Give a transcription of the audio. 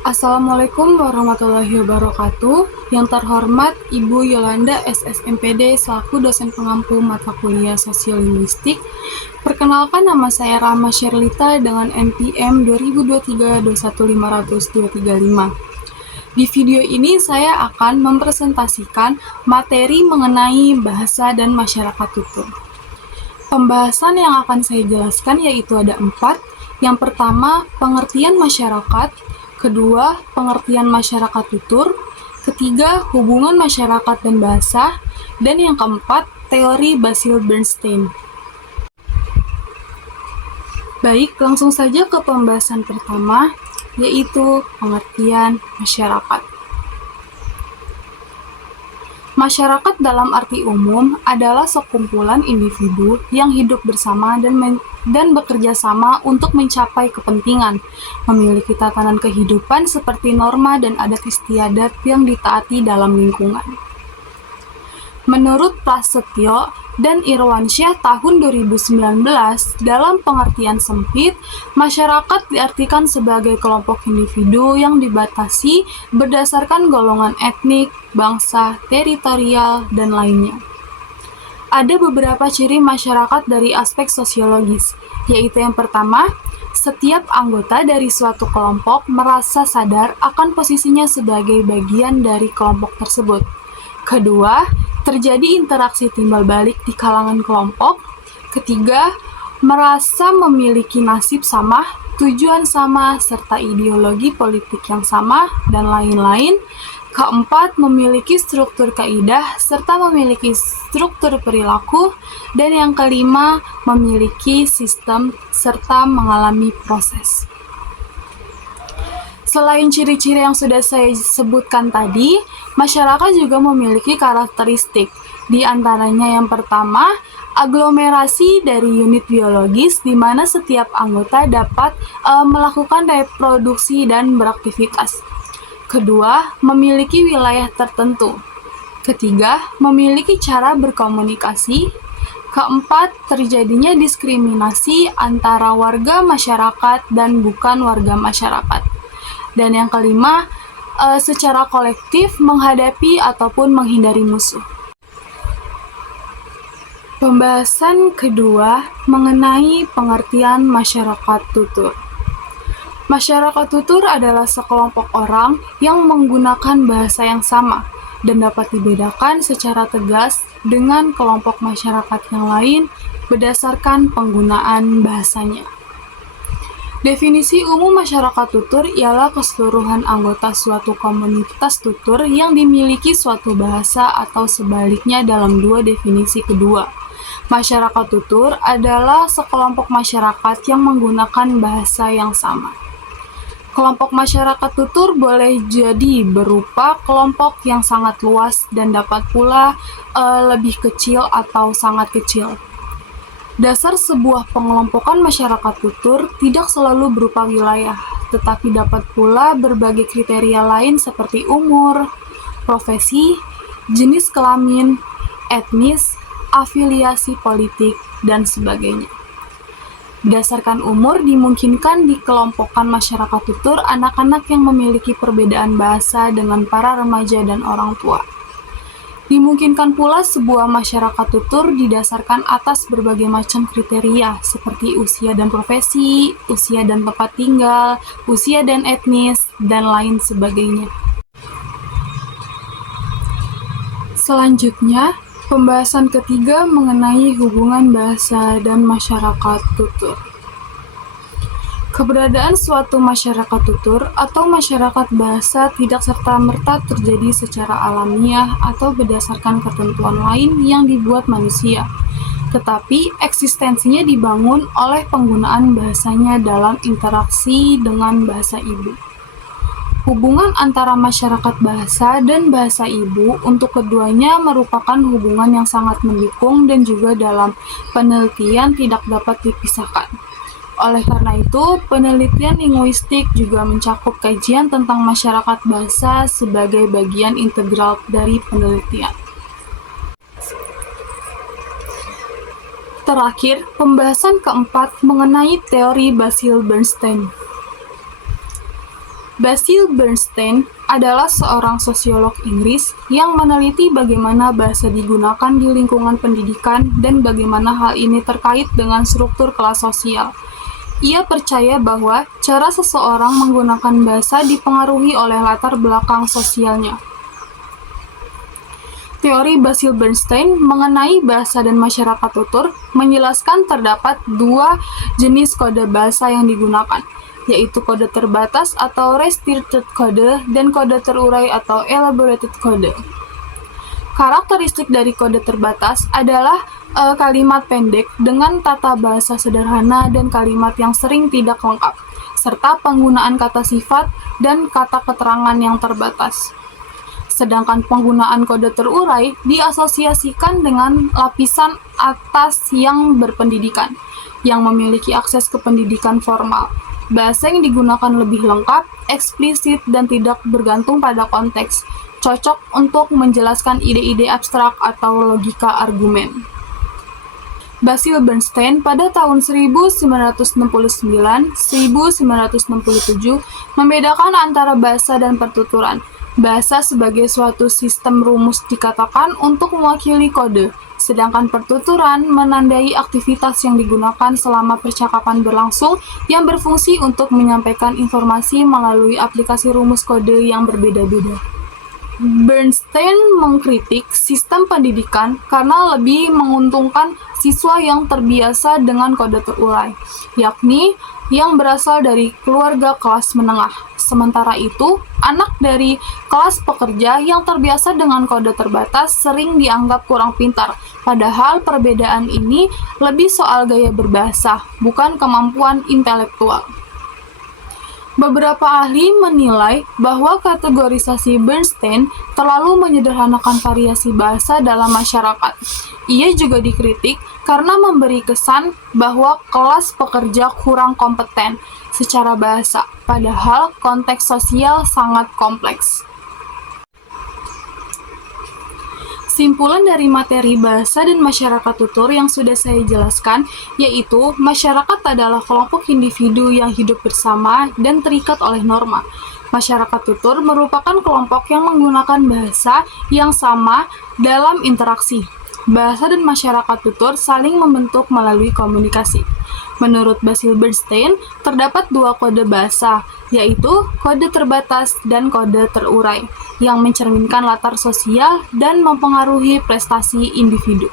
Assalamualaikum warahmatullahi wabarakatuh. Yang terhormat Ibu Yolanda SSMPD selaku dosen pengampu mata kuliah Sosiolinguistik. Perkenalkan, nama saya Rahma Sherlita dengan NPM 2023-21535. Di video ini saya akan mempresentasikan materi mengenai bahasa dan masyarakat tutur. Pembahasan yang akan saya jelaskan yaitu ada 4. Yang pertama, pengertian masyarakat. Kedua, pengertian masyarakat tutur. Ketiga, hubungan masyarakat dan bahasa. Dan yang keempat, teori Basil Bernstein. Baik, langsung saja ke pembahasan pertama, yaitu pengertian masyarakat. Masyarakat dalam arti umum adalah sekumpulan individu yang hidup bersama dan bekerja sama untuk mencapai kepentingan, memiliki tatanan kehidupan seperti norma dan adat istiadat yang ditaati dalam lingkungan. Menurut Prasetyo dan Irwansyah tahun 2019, dalam pengertian sempit, masyarakat diartikan sebagai kelompok individu yang dibatasi berdasarkan golongan etnik, bangsa, teritorial, dan lainnya. Ada beberapa ciri masyarakat dari aspek sosiologis, yaitu yang pertama, setiap anggota dari suatu kelompok merasa sadar akan posisinya sebagai bagian dari kelompok tersebut. Kedua, terjadi interaksi timbal balik di kalangan kelompok. Ketiga, merasa memiliki nasib sama, tujuan sama, serta ideologi politik yang sama, dan lain-lain. Keempat, memiliki struktur kaidah serta memiliki struktur perilaku. Dan yang kelima, memiliki sistem serta mengalami proses. Selain ciri-ciri yang sudah saya sebutkan tadi, masyarakat juga memiliki karakteristik. Di antaranya yang pertama, aglomerasi dari unit biologis di mana setiap anggota dapat melakukan reproduksi dan beraktivitas. Kedua, memiliki wilayah tertentu. Ketiga, memiliki cara berkomunikasi. Keempat, terjadinya diskriminasi antara warga masyarakat dan bukan warga masyarakat. Dan yang kelima, secara kolektif menghadapi ataupun menghindari musuh. Pembahasan kedua mengenai pengertian masyarakat tutur. Masyarakat tutur adalah sekelompok orang yang menggunakan bahasa yang sama dan dapat dibedakan secara tegas dengan kelompok masyarakat yang lain berdasarkan penggunaan bahasanya. Definisi umum masyarakat tutur ialah keseluruhan anggota suatu komunitas tutur yang dimiliki suatu bahasa atau sebaliknya dalam dua definisi kedua. Masyarakat tutur adalah sekelompok masyarakat yang menggunakan bahasa yang sama. Kelompok masyarakat tutur boleh jadi berupa kelompok yang sangat luas dan dapat pula lebih kecil atau sangat kecil. Dasar sebuah pengelompokan masyarakat tutur tidak selalu berupa wilayah, tetapi dapat pula berbagai kriteria lain seperti umur, profesi, jenis kelamin, etnis, afiliasi politik, dan sebagainya. Berdasarkan umur, dimungkinkan dikelompokkan masyarakat tutur anak-anak yang memiliki perbedaan bahasa dengan para remaja dan orang tua. Dimungkinkan pula sebuah masyarakat tutur didasarkan atas berbagai macam kriteria seperti usia dan profesi, usia dan tempat tinggal, usia dan etnis, dan lain sebagainya. Selanjutnya, pembahasan ketiga mengenai hubungan bahasa dan masyarakat tutur. Keberadaan suatu masyarakat tutur atau masyarakat bahasa tidak serta-merta terjadi secara alamiah atau berdasarkan ketentuan lain yang dibuat manusia, tetapi eksistensinya dibangun oleh penggunaan bahasanya dalam interaksi dengan bahasa ibu. Hubungan antara masyarakat bahasa dan bahasa ibu untuk keduanya merupakan hubungan yang sangat mendukung dan juga dalam penelitian tidak dapat dipisahkan. Oleh karena itu, penelitian linguistik juga mencakup kajian tentang masyarakat bahasa sebagai bagian integral dari penelitian. Terakhir, pembahasan keempat mengenai teori Basil Bernstein. Basil Bernstein adalah seorang sosiolog Inggris yang meneliti bagaimana bahasa digunakan di lingkungan pendidikan dan bagaimana hal ini terkait dengan struktur kelas sosial. Ia percaya bahwa cara seseorang menggunakan bahasa dipengaruhi oleh latar belakang sosialnya. Teori Basil Bernstein mengenai bahasa dan masyarakat tutur menjelaskan terdapat dua jenis kode bahasa yang digunakan, yaitu kode terbatas atau restricted code dan kode terurai atau elaborated code. Karakteristik dari kode terbatas adalah kalimat pendek dengan tata bahasa sederhana dan kalimat yang sering tidak lengkap, serta penggunaan kata sifat dan kata keterangan yang terbatas. Sedangkan penggunaan kode terurai diasosiasikan dengan lapisan atas yang berpendidikan, yang memiliki akses ke pendidikan formal. Bahasa yang digunakan lebih lengkap, eksplisit, dan tidak bergantung pada konteks, cocok untuk menjelaskan ide-ide abstrak atau logika argumen. Basil Bernstein pada tahun 1969-1967 membedakan antara bahasa dan pertuturan. Bahasa sebagai suatu sistem rumus dikatakan untuk mewakili kode, sedangkan pertuturan menandai aktivitas yang digunakan selama percakapan berlangsung yang berfungsi untuk menyampaikan informasi melalui aplikasi rumus kode yang berbeda-beda. Bernstein mengkritik sistem pendidikan karena lebih menguntungkan siswa yang terbiasa dengan kode terurai, yakni yang berasal dari keluarga kelas menengah. Sementara itu, anak dari kelas pekerja yang terbiasa dengan kode terbatas sering dianggap kurang pintar, padahal perbedaan ini lebih soal gaya berbahasa, bukan kemampuan intelektual. Beberapa ahli menilai bahwa kategorisasi Bernstein terlalu menyederhanakan variasi bahasa dalam masyarakat. Ia juga dikritik karena memberi kesan bahwa kelas pekerja kurang kompeten secara bahasa, padahal konteks sosial sangat kompleks. Simpulan dari materi bahasa dan masyarakat tutur yang sudah saya jelaskan, yaitu masyarakat adalah kelompok individu yang hidup bersama dan terikat oleh norma. Masyarakat tutur merupakan kelompok yang menggunakan bahasa yang sama dalam interaksi. Bahasa dan masyarakat tutur saling membentuk melalui komunikasi. Menurut Basil Bernstein, terdapat dua kode bahasa, yaitu kode terbatas dan kode terurai, yang mencerminkan latar sosial dan mempengaruhi prestasi individu.